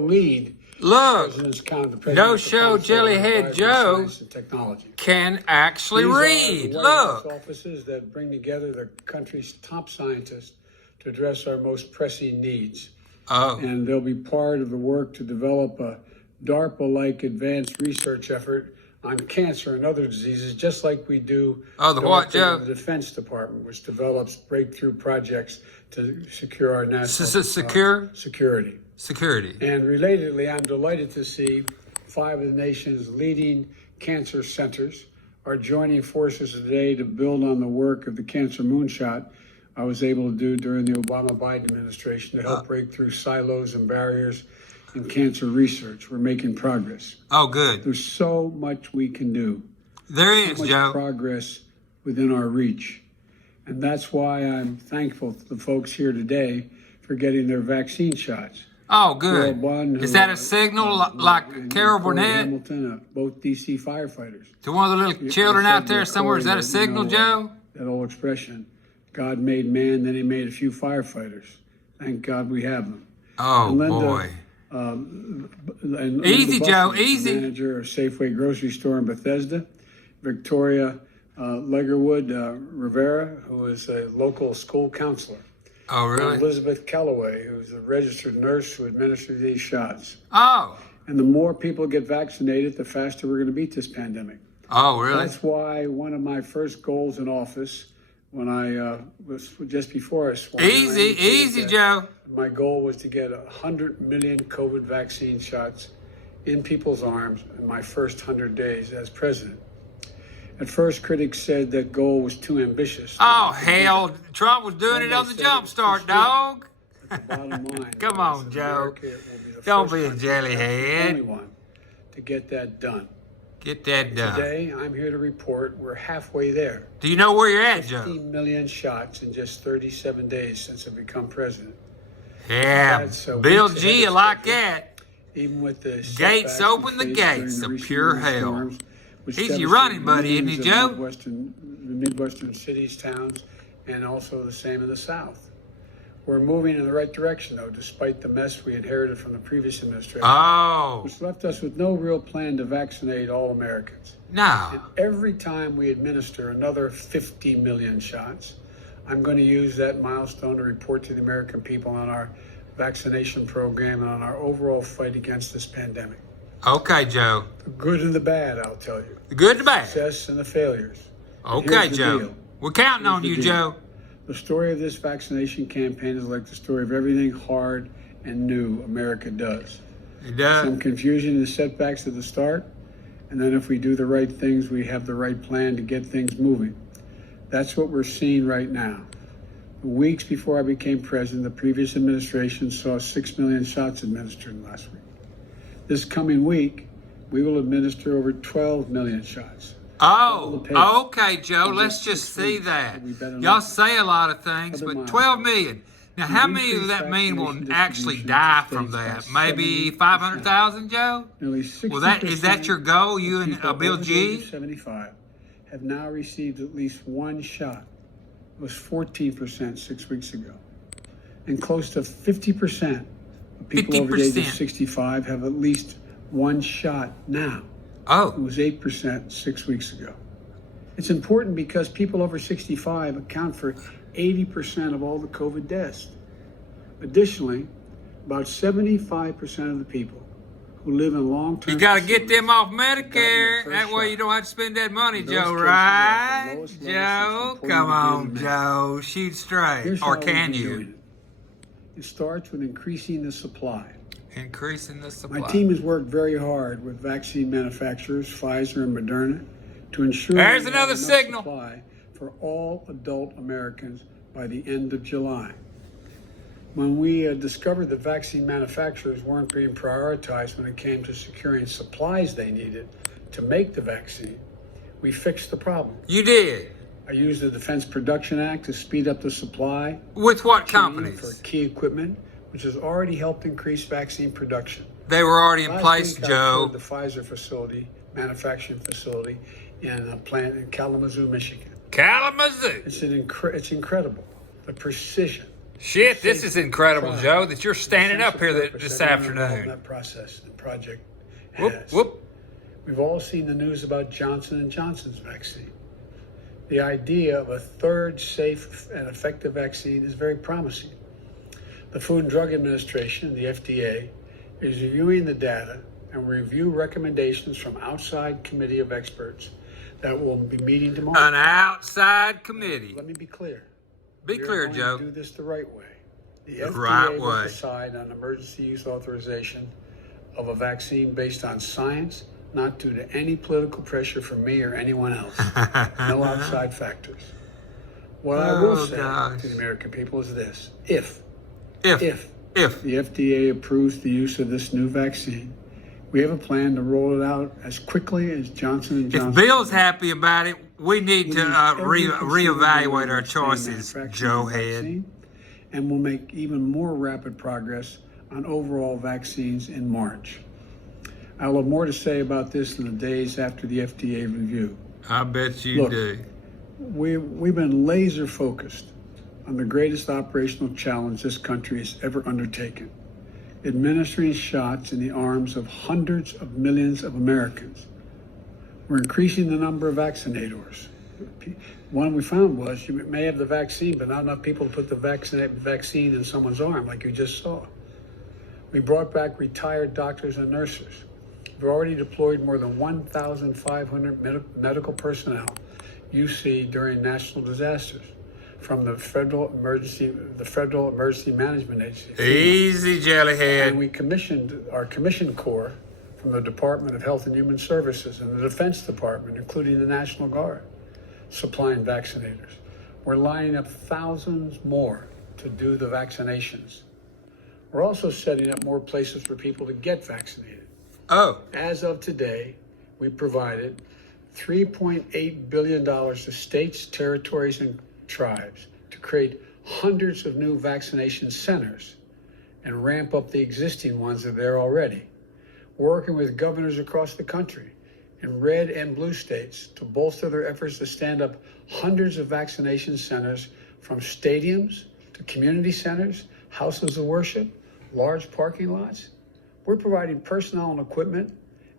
co-lead Look, the no-show Jellyhead Joe can actually read. Look. Offices that bring together the country's top scientists to address our most pressing needs. Oh. And they'll be part of the work to develop a DARPA-like advanced research effort on cancer and other diseases, just like we do what, Joe? The Defense Department, which develops breakthrough projects to secure our national security. And relatedly, I'm delighted to see 5 of the nation's leading cancer centers are joining forces today to build on the work of the cancer moonshot I was able to do during the Obama-Biden administration to help break through silos and barriers in cancer research. We're making progress. Oh, good. There's so much we can do. There is, so much Joe. Progress within our reach. And that's why I'm thankful to the folks here today for getting their vaccine shots. Oh, good. Is that a signal like Carol Burnett? Hamilton, both D.C. firefighters. To one of the little children out there somewhere, is that a signal, Joe? That old expression, God made man, then he made a few firefighters. Thank God we have them. Oh, boy. Easy, Joe, easy. Manager of Safeway grocery store in Bethesda. Victoria Leggerwood Rivera, who is a local school counselor. Oh, really? And Elizabeth Calloway, who's a registered nurse who administers these shots. Oh. And the more people get vaccinated, the faster we're going to beat this pandemic. Oh, really? That's why one of my first goals in office, when I was just before I swung. Easy, Joe. My goal was to get 100 million COVID vaccine shots in people's arms in my first 100 days as president. At first, critics said that goal was too ambitious. Oh, hell. Trump was doing it on the jump start, dog. Bottom line, Come on, Joe. Don't be a jellyhead. Only one to get that done. Get that done. Today, I'm here to report we're halfway there. Do you know where you're at, Joe? 15 million shots in just 37 days since I've become president. Yeah, Bill G, I like that. Even with the gates open, the gates of pure hell. Easy running, buddy, isn't he, Joe? The Midwestern cities, towns, and also the same in the South. We're moving in the right direction, though, despite the mess we inherited from the previous administration. Oh. Which left us with no real plan to vaccinate all Americans. No. And every time we administer another 50 million shots, I'm going to use that milestone to report to the American people on our vaccination program and on our overall fight against this pandemic. Okay, Joe. The good and the bad, I'll tell you. The good and the bad. Success and the failures. Okay, Joe. We're counting on you, Joe. The story of this vaccination campaign is like the story of everything hard and new America does. It does. Some confusion and setbacks at the start, and then if we do the right things, we have the right plan to get things moving. That's what we're seeing right now. Weeks before I became president, the previous administration saw 6 million shots administered last week. This coming week, we will administer over 12 million shots. Oh, okay, Joe. Let's just see that. Y'all say a lot of things, but 12 million. Now, how many does that mean will actually die from that? Maybe 500,000, Joe? Nearly 60%. Well, is that your goal, you and Bill G? 75 have now received at least one shot. It was 14% 6 weeks ago. And close to 50% of people over the age of 65 have at least one shot now. Oh. It was 8% 6 weeks ago. It's important because people over 65 account for 80% of all the COVID deaths. Additionally, about 75% of the people who live in long-term... You got to get them off Medicare. That way you don't have to spend that money, Joe, right? Joe, come on, Joe. Shoot straight. Or can you? It starts with increasing the supply. Increasing the supply. My team has worked very hard with vaccine manufacturers, Pfizer and Moderna, to ensure there's another signal supply for all adult Americans by the end of July. When we discovered that vaccine manufacturers weren't being prioritized when it came to securing supplies they needed to make the vaccine, we fixed the problem. You did? I used the Defense Production Act to speed up the supply. With what companies? For key equipment, which has already helped increase vaccine production. They were already in place, Joe. Joe. The Pfizer facility, manufacturing facility, in a plant in Kalamazoo, Michigan. Kalamazoo. It's incredible, the precision Shit, this is incredible, Joe, that you're standing up here this afternoon. That process, the project Whoop, has. whoop. We've all seen the news about Johnson & Johnson's vaccine. The idea of a third safe and effective vaccine is very promising. The Food and Drug Administration, the FDA, is reviewing the data and will review recommendations from outside committee of experts that will be meeting tomorrow. An outside committee. Let me be clear. Be clear, Joe. Do this the right way. The The FDA right will way. decide on emergency use authorization of a vaccine based on science, not due to any political pressure from me or anyone else. No outside factors. What I will say to the American people is this: if the FDA approves the use of this new vaccine, we have a plan to roll it out as quickly as Johnson & Johnson. If Bill's happy about it, we need to reevaluate our choices, Jellyhead. And we'll make even more rapid progress on overall vaccines in March. I'll have more to say about this in the days after the FDA review. I bet you do. We've been laser focused on the greatest operational challenge this country has ever undertaken: administering shots in the arms of hundreds of millions of Americans. We're increasing the number of vaccinators. One we found was you may have the vaccine, but not enough people to put the vaccine in someone's arm, like you just saw. We brought back retired doctors and nurses. We've already deployed more than 1,500 medical personnel you see during national disasters from the Federal Emergency Management Agency. Easy, Jellyhead. And we commissioned our commission corps from the Department of Health and Human Services and the Defense Department, including the National Guard, supplying vaccinators. We're lining up thousands more to do the vaccinations. We're also setting up more places for people to get vaccinated. Oh. As of today, we provided $3.8 billion to states, territories, and tribes to create hundreds of new vaccination centers and ramp up the existing ones that are there already. We're working with governors across the country in red and blue states to bolster their efforts to stand up hundreds of vaccination centers, from stadiums to community centers, houses of worship, large parking lots. We're providing personnel and equipment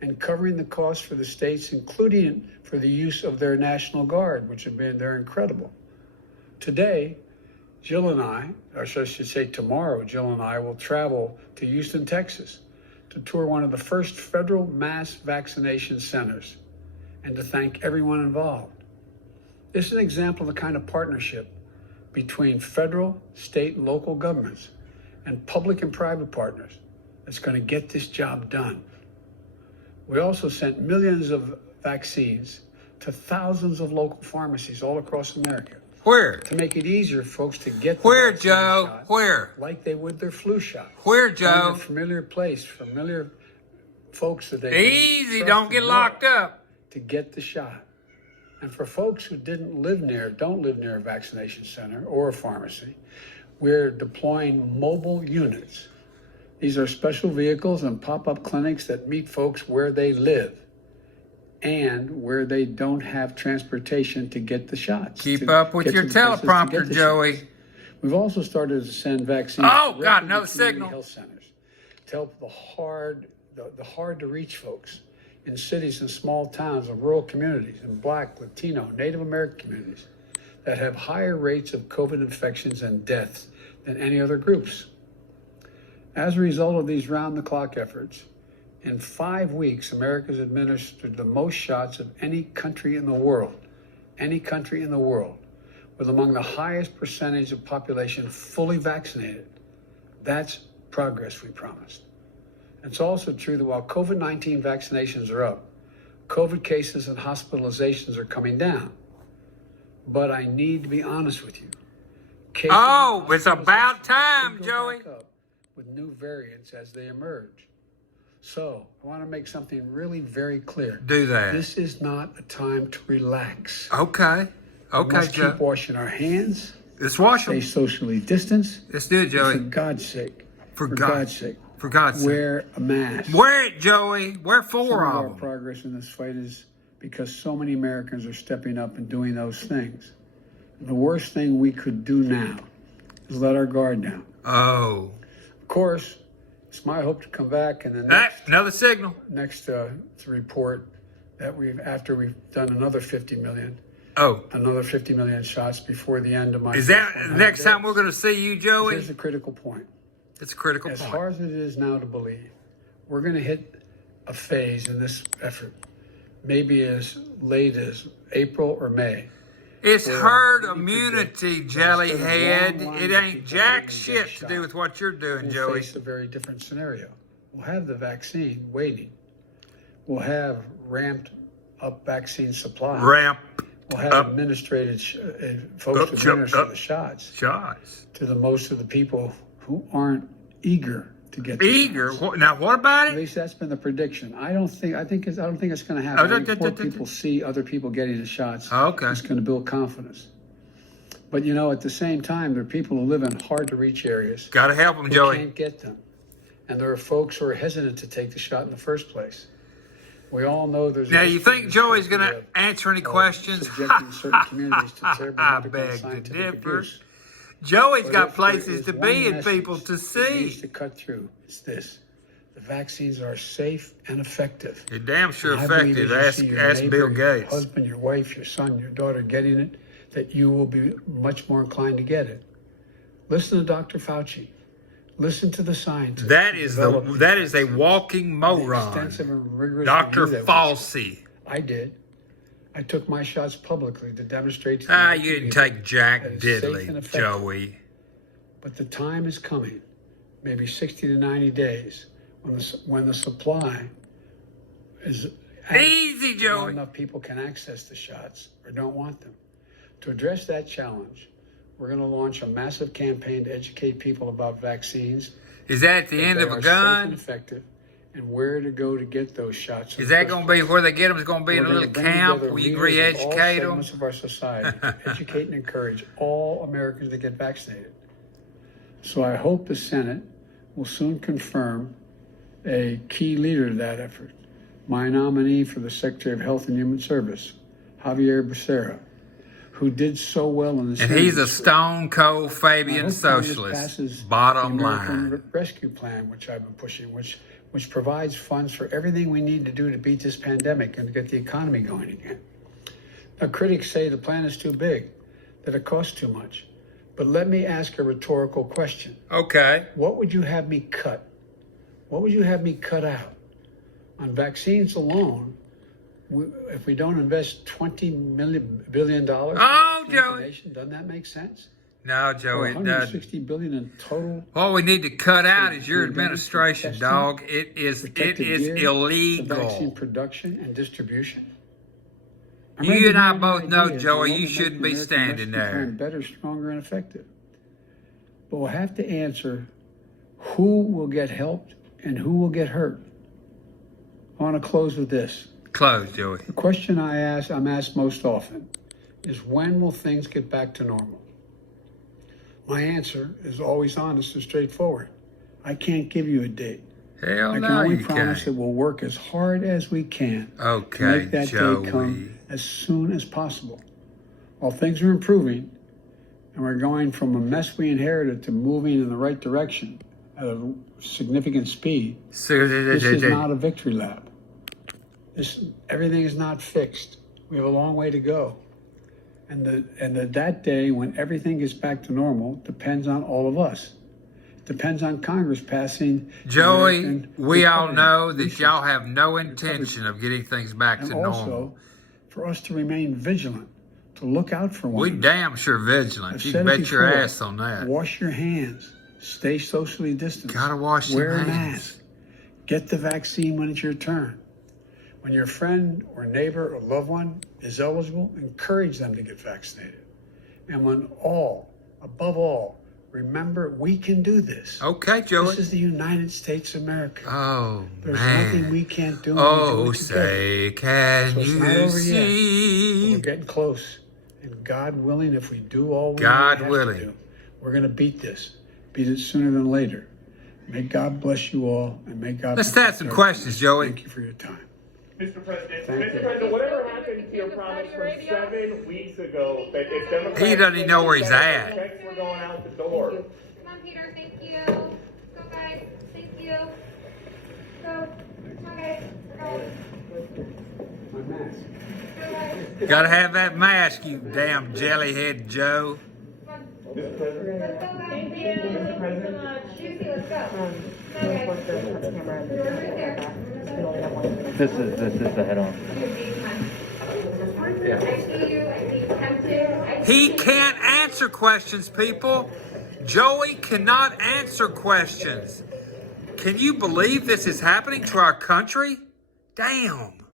and covering the costs for the states, including for the use of their National Guard, which they're incredible. Today, Jill and I, or I should say tomorrow, Jill and I will travel to Houston, Texas, to tour one of the first federal mass vaccination centers and to thank everyone involved. This is an example of the kind of partnership between federal, state, and local governments and public and private partners that's going to get this job done. We also sent millions of vaccines to thousands of local pharmacies all across America. Where? To make it easier for folks to get Where, Joe? Shot, Where? Like they would their flu shot. Where, Joe? Find a familiar place, familiar folks that they Easy, don't get locked up. To get the shot. And for folks who don't live near a vaccination center or a pharmacy, we're deploying mobile units. These are special vehicles and pop-up clinics that meet folks where they live and where they don't have transportation to get the shots. Keep up with your teleprompter, Joey. Shots. We've also started to send vaccines to another community signal. Health centers to help the hard to reach folks in cities and small towns and rural communities, in Black, Latino, Native American communities that have higher rates of COVID infections and deaths than any other groups. As a result of these round-the-clock efforts, in 5 weeks, America's administered the most shots of any country in the world, with among the highest percentage of population fully vaccinated. That's progress we promised. It's also true that while COVID-19 vaccinations are up, COVID cases and hospitalizations are coming down. But I need to be honest with you. It's about time, Joey. With new variants as they emerge. So I want to make something really very clear. Do that. This is not a time to relax. Okay, we must Joe. Keep washing our hands. Let's wash them. Stay socially distanced. Let's do it, Joey. For God's sake. For God's sake. Wear a mask. Wear it, Joey. Wear four of them. Our progress in this fight is because so many Americans are stepping up and doing those things. The worst thing we could do now is let our guard down. Oh. Of course, it's my hope to come back and then Another signal. next to report that after we've done another 50 million. Oh. Another 50 million shots before the end of my. Is that the next time we're going to see you, Joey? Here's the critical point. It's a critical As point. hard as it is now to believe, we're going to hit a phase in this effort, maybe as late as April or May. It's herd immunity, Jellyhead. It ain't jack shit to do with what you're doing, We'll Joey. face a very different scenario. We'll have the vaccine waiting. We'll have ramped up vaccine supply. We'll have administrated folks to administer the shots to the most of the people who aren't eager to get Now, what about At it? least that's been the prediction. I don't think it's going to happen. I think more people see other people getting the shots. Okay. It's going to build confidence. But at the same time, there are people who live in hard to reach areas. Got to help them, who Joey. Can't get them, and there are folks who are hesitant to take the shot in the first place. We all know there's. Now, you think Joey's going to answer any questions? Subjecting certain communities to terrible I medical and beg to scientific differ. abuse. Joey's But got if there places is to one be and message people to that needs see. to cut through. It's this: the vaccines are safe and effective. You're damn sure And I believe effective. as you see your Ask neighbor, Bill Your Gates. husband, your wife, your son, your daughter getting it, that you will be much more inclined to get it. Listen to Dr. Fauci. Listen to the scientists. That is a walking moron. Extensive and rigorous Dr. review that Fauci. I did. I took my shots publicly to demonstrate to the American You didn't people take Jack that it's safe and Diddley, effective. Joey. But the time is coming, maybe 60 to 90 days, when the supply is Easy, not Joey. enough people can access the shots or don't want them. To address that challenge, we're going to launch a massive campaign to educate people about vaccines. Is that at the end of a Safe and gun? effective, and where to go to get those shots. Is that going to be where they get them? It's going to be in a little camp where you can re-educate them? Segments of our society, educate and encourage all Americans to get vaccinated. So I hope the Senate will soon confirm a key leader to that effort, my nominee for the Secretary of Health and Human Service, Javier Becerra, who did so well in this. And he's a stone cold Fabian socialist. Bottom the American line. Rescue Plan, which I've been pushing, which provides funds for everything we need to do to beat this pandemic and to get the economy going again. Now, critics say the plan is too big, that it costs too much. But let me ask a rhetorical question. Okay. What would you have me cut? What would you have me cut out? On vaccines alone, if we don't invest $20 billion Oh, Joey. doesn't that make sense? No, Joey, it doesn't. $160 billion in total. What we need to cut out is your administration, testing, dog. It is gear, illegal. for vaccine production and distribution. You and I both know, Joey, you shouldn't be standing there. Better, stronger, and effective. But we'll have to answer who will get helped and who will get hurt. I want to close with this. Close, Joey. The question I'm asked most often is, when will things get back to normal? My answer is always honest and straightforward. I can't give you a date. Hell I can no, only you promise can't. that we'll work as hard as we can to Okay, make that day come Joey. as soon as possible. While things are improving and we're going from a mess we inherited to moving in the right direction at a significant speed, this is not a victory lap. Everything is not fixed. We have a long way to go. And that day when everything gets back to normal depends on all of us. Depends on Congress passing. Joey, we all know that y'all have no intention of getting things back to and normal. also for us to remain vigilant, to look out for one We another. damn sure vigilant. I've You said can it bet your before. ass on that. Wash your hands. Stay socially distanced. Gotta wash Wear them a hands. mask. Get the vaccine when it's your turn. When your friend or neighbor or loved one is eligible, encourage them to get vaccinated. And above all, remember, we can do this. Okay, Joey. This is the United States of America. Oh, There's man. nothing we can't do. When we do Oh, it together. say, can So it's not you over yet. see? We're getting close. And God willing, if we do all we God have willing. to do, we're going to beat this. Beat it sooner than later. May God bless you all, and may God Let's protect ask some our questions, country. Joey. Thank you for your time. Mr. President, Thank Mr. you. President, whatever happened to your promise from 7 weeks ago that if Democrats He doesn't even know where he's at. checks were going out the door? Come on, Peter. Thank you. Go, guys. Thank you. Go. Come on, guys. Go. My mask. Go, guys. Gotta have that mask, you damn jellyhead Joe. Mr. President? Let's go, guys. Thank you. Thank you so much. Juicy, let's go. Come on, guys. The door's right there. This is the head-on. I see you. I see you tempted. He can't answer questions, people. Joey cannot answer questions. Can you believe this is happening to our country? Damn.